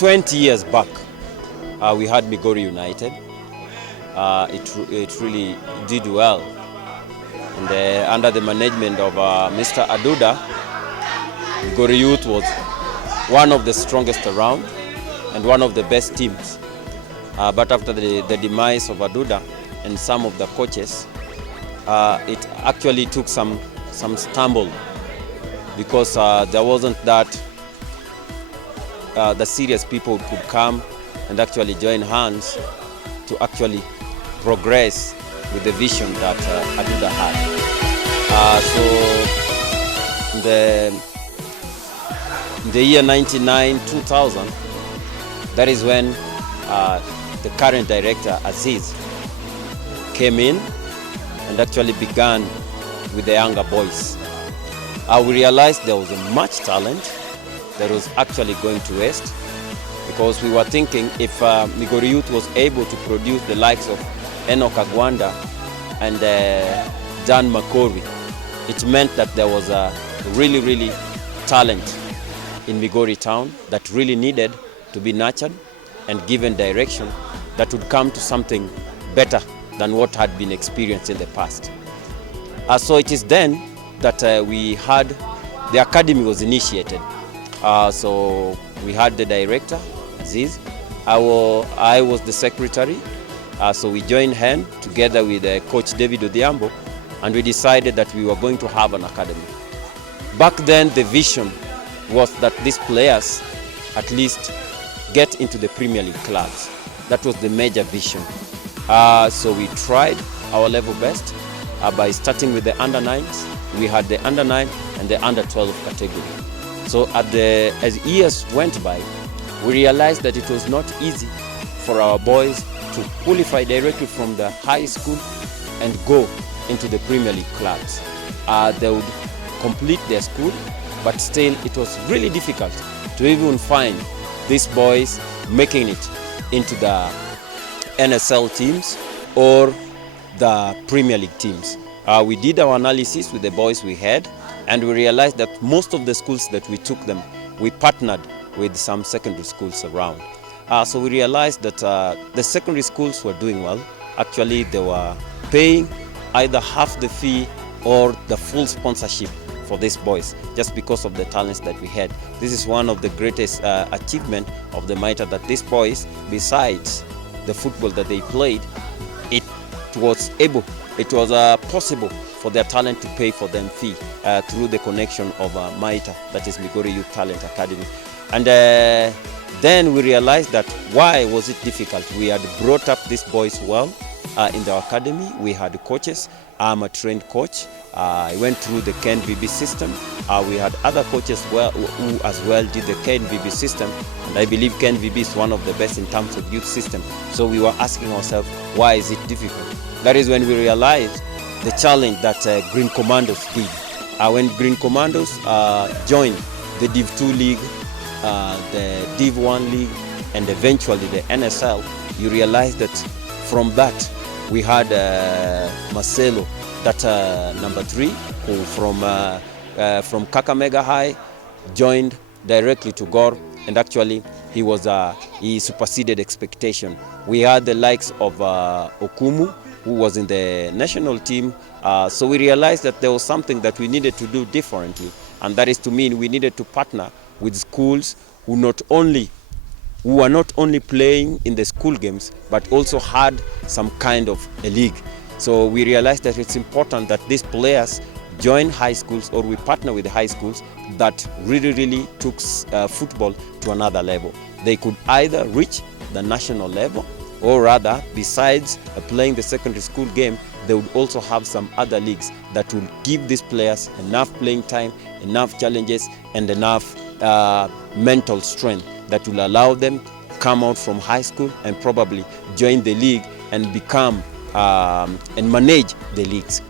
20 years back, we had Migori United. It really did well. And under the management of Mr. Aduda, Migori Youth was one of the strongest around and one of the best teams. But after the demise of Aduda and some of the coaches, it actually took some stumble, because there wasn't that the serious people could come and actually join hands to actually progress with the vision that Aduda had. So in the year 1999-2000, that is when the current director, Aziz, came in and actually began with the younger boys. We realized there was much talent that was actually going to waste, because we were thinking if Migori Youth was able to produce the likes of Enoch Agwanda and Dan Makori, it meant that there was a really talent in Migori town that really needed to be nurtured and given direction that would come to something better than what had been experienced in the past. So it is then that the academy was initiated. So we had the director, Aziz. I was the secretary. So we joined hands together with Coach David Odhiambo, and we decided that we were going to have an academy. Back then, the vision was that these players at least get into the Premier League clubs. That was the major vision. So we tried our level best by starting with the under-9s. We had the under-9 and the under-12 category. So as years went by, we realized that it was not easy for our boys to qualify directly from the high school and go into the Premier League clubs. They would complete their school, but still it was really difficult to even find these boys making it into the NSL teams or the Premier League teams. We did our analysis with the boys we had, and we realized that most of the schools that we took them, we partnered with some secondary schools around. So we realized that the secondary schools were doing well. Actually, they were paying either half the fee or the full sponsorship for these boys, just because of the talents that we had. This is one of the greatest achievement of the MYTA, that these boys, besides the football that they played, it was possible for their talent to pay for them fee through the connection of MYTA, that is Migori Youth Talent Academy. And then we realized that why was it difficult? We had brought up these boys well in the academy. We had coaches. I'm a trained coach. I went through the KNVB system. We had other coaches who as well did the KNVB system, and I believe KNVB is one of the best in terms of youth system. So we were asking ourselves, why is it difficult? That is when we realized the challenge that Green Commandos did. When Green Commandos joined the Div 2 League, the Div 1 League, and eventually the NSL, you realize that from that we had Marcelo, that number 3, who from Kakamega High joined directly to Gor, and actually he superseded expectation. We had the likes of Okumu, who was in the national team. So we realized that there was something that we needed to do differently, and that is to mean we needed to partner with schools who were not only playing in the school games, but also had some kind of a league. So we realized that it's important that these players join high schools, or we partner with the high schools that really took football to another level. They could either reach the national level, or rather, besides playing the secondary school game, they would also have some other leagues that will give these players enough playing time, enough challenges, and enough mental strength that will allow them to come out from high school and probably join the league and become and manage the leagues.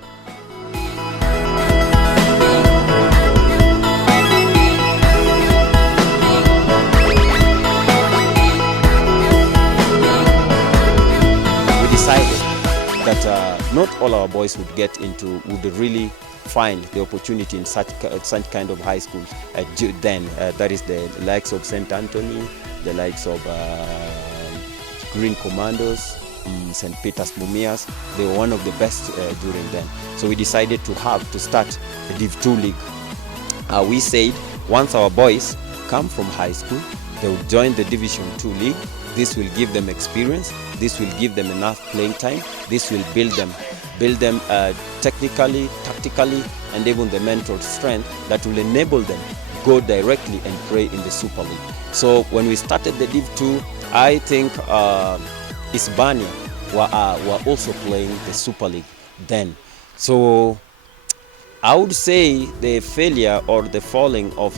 We decided that not all our boys boys would really find the opportunity in such kind of high schools. Then that is the likes of St. Anthony, the likes of Green Commandos, St. Peter's Mumias. They were one of the best during then. So we decided to start a Div 2 league. We said once our boys come from high school, they will join the Division 2 league. This will give them experience. This will give them enough playing time. This will build them technically, tactically, and even the mental strength that will enable them go directly and play in the Super League. So when we started the Div 2, I think Hispania were also playing the Super League then. So I would say the failure or the falling of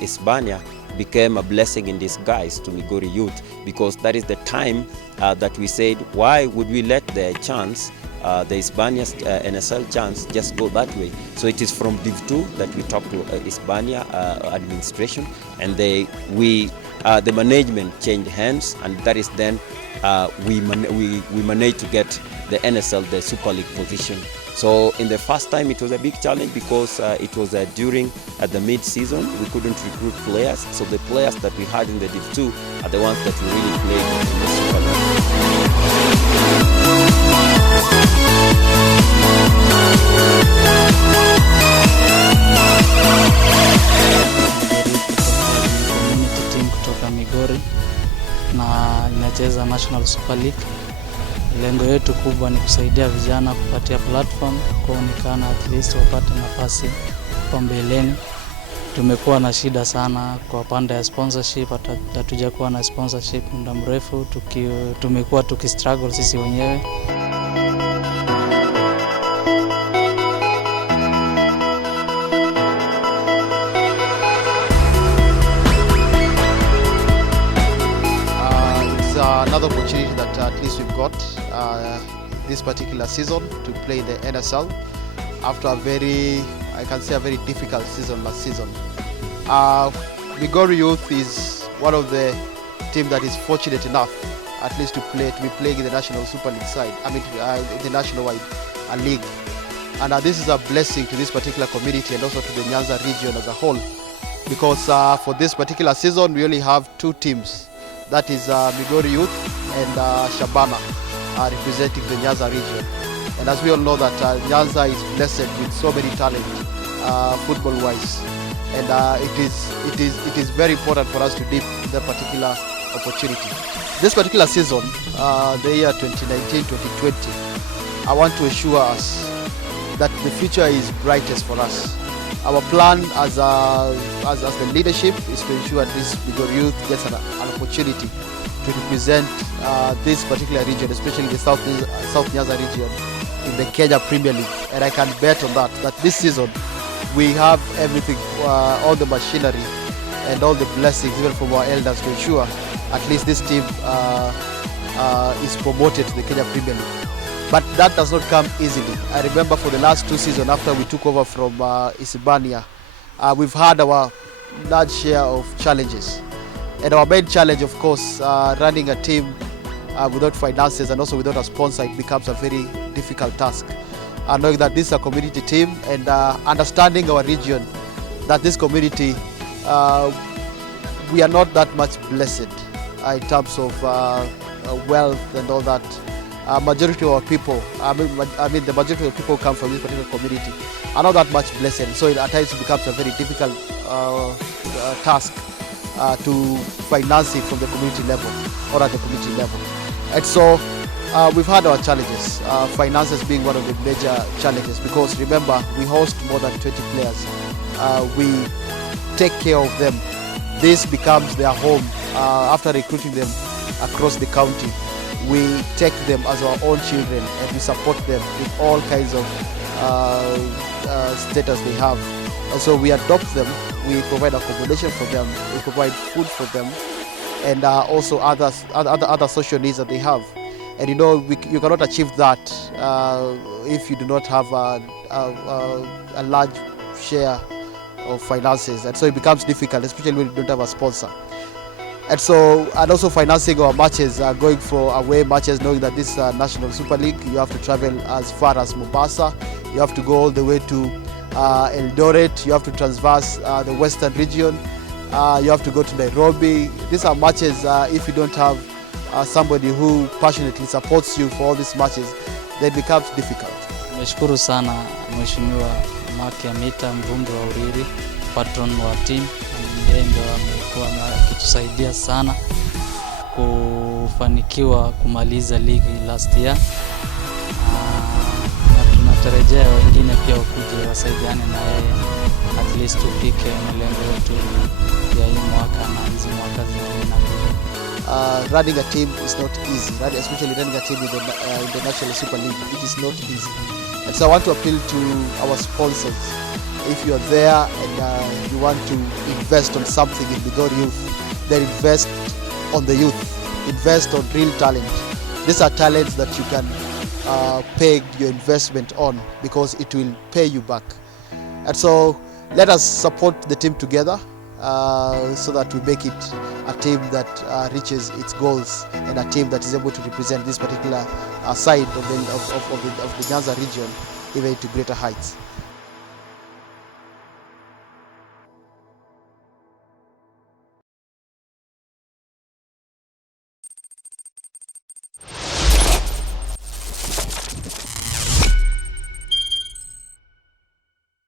Hispania became a blessing in disguise to Migori Youth, because that is the time that we said, why would we let the chance, the Hispania NSL chance, just go that way? So it is from Div 2 that we talked to Hispania administration, and the management changed hands, and that is then we managed to get the NSL, the Super League position. So in the first time it was a big challenge, because it was during the mid-season. We couldn't recruit players, so the players that we had in the Div 2 are the ones that we really played in the Super Community team kutoka Migori na inacheza National Super League. Lengo yetu kubwa ni kusaidia vijana, kupatia platform, kuonekana at least wapate nafasi kwa mbeleni. Tumekuwa na shida sana kwa pande ya sponsorship, hatujakuwa na sponsorship muda mrefu, tumekuwa tukistruggle sisi wenyewe. Another opportunity that at least we've got this particular season to play the NSL after a very difficult season last season. Migori Youth is one of the teams that is fortunate enough at least to be playing in the National Super League side, the national-wide league. And this is a blessing to this particular community and also to the Nyanza region as a whole, because for this particular season we only have two teams. That is Migori Youth and Shabana representing the Nyanza region. And as we all know that Nyanza is blessed with so many talent football-wise, and it is very important for us to dip in that particular opportunity. This particular season, the year 2019-2020, I want to assure us that the future is brightest for us. Our plan as the leadership is to ensure this Migori Youth gets an opportunity to represent this particular region, especially the South Nyanza region, in the Kenya Premier League. And I can bet on that this season we have everything, all the machinery and all the blessings, even from our elders, to ensure at least this team is promoted to the Kenya Premier League. But that does not come easily. I remember for the last two seasons after we took over from Hispania, we've had our large share of challenges. And our main challenge, of course, running a team without finances and also without a sponsor, it becomes a very difficult task. Knowing that this is a community team and understanding our region, that this community, we are not that much blessed in terms of wealth and all that. Majority of our people, the majority of people who come from this particular community are not that much blessed. So at times it becomes a very difficult task to finance it from the community level or at the community level. And so we've had our challenges, finances being one of the major challenges, because remember, we host more than 20 players. We take care of them. This becomes their home after recruiting them across the county. We take them as our own children and we support them with all kinds of status they have. And so we adopt them, we provide accommodation for them, we provide food for them, and also other social needs that they have. And you know, you cannot achieve that if you do not have a large share of finances. And so it becomes difficult, especially when you don't have a sponsor. And also financing our matches, going for away matches, knowing that this is a National Super League. You have to travel as far as Mombasa. You have to go all the way to Eldoret. You have to traverse the western region. You have to go to Nairobi. These are matches, if you don't have somebody who passionately supports you for all these matches, then it becomes difficult. Nimeshukuru sana Mheshimiwa MYTA, mbunge wa Uriri, patron wa team. Yeye ndio amekuwa akitusaidia sana kufanikiwa kumaliza ligi last year. Na tunatarajia wengine pia wakuje wasaidiane na yeye, at least tufike malengo yetu ya hii mwaka na hizo mwaka zingine. Running a team is not easy, right? Especially running a team in the National Super League. It is not easy. And so I want to appeal to our sponsors. If you are there and you want to invest on something in Migori Youth, then invest on the youth. Invest on real talent. These are talents that you can peg your investment on, because it will pay you back. And so let us support the team together, so that we make it a team that reaches its goals, and a team that is able to represent this particular side of the Nyanza region even to greater heights.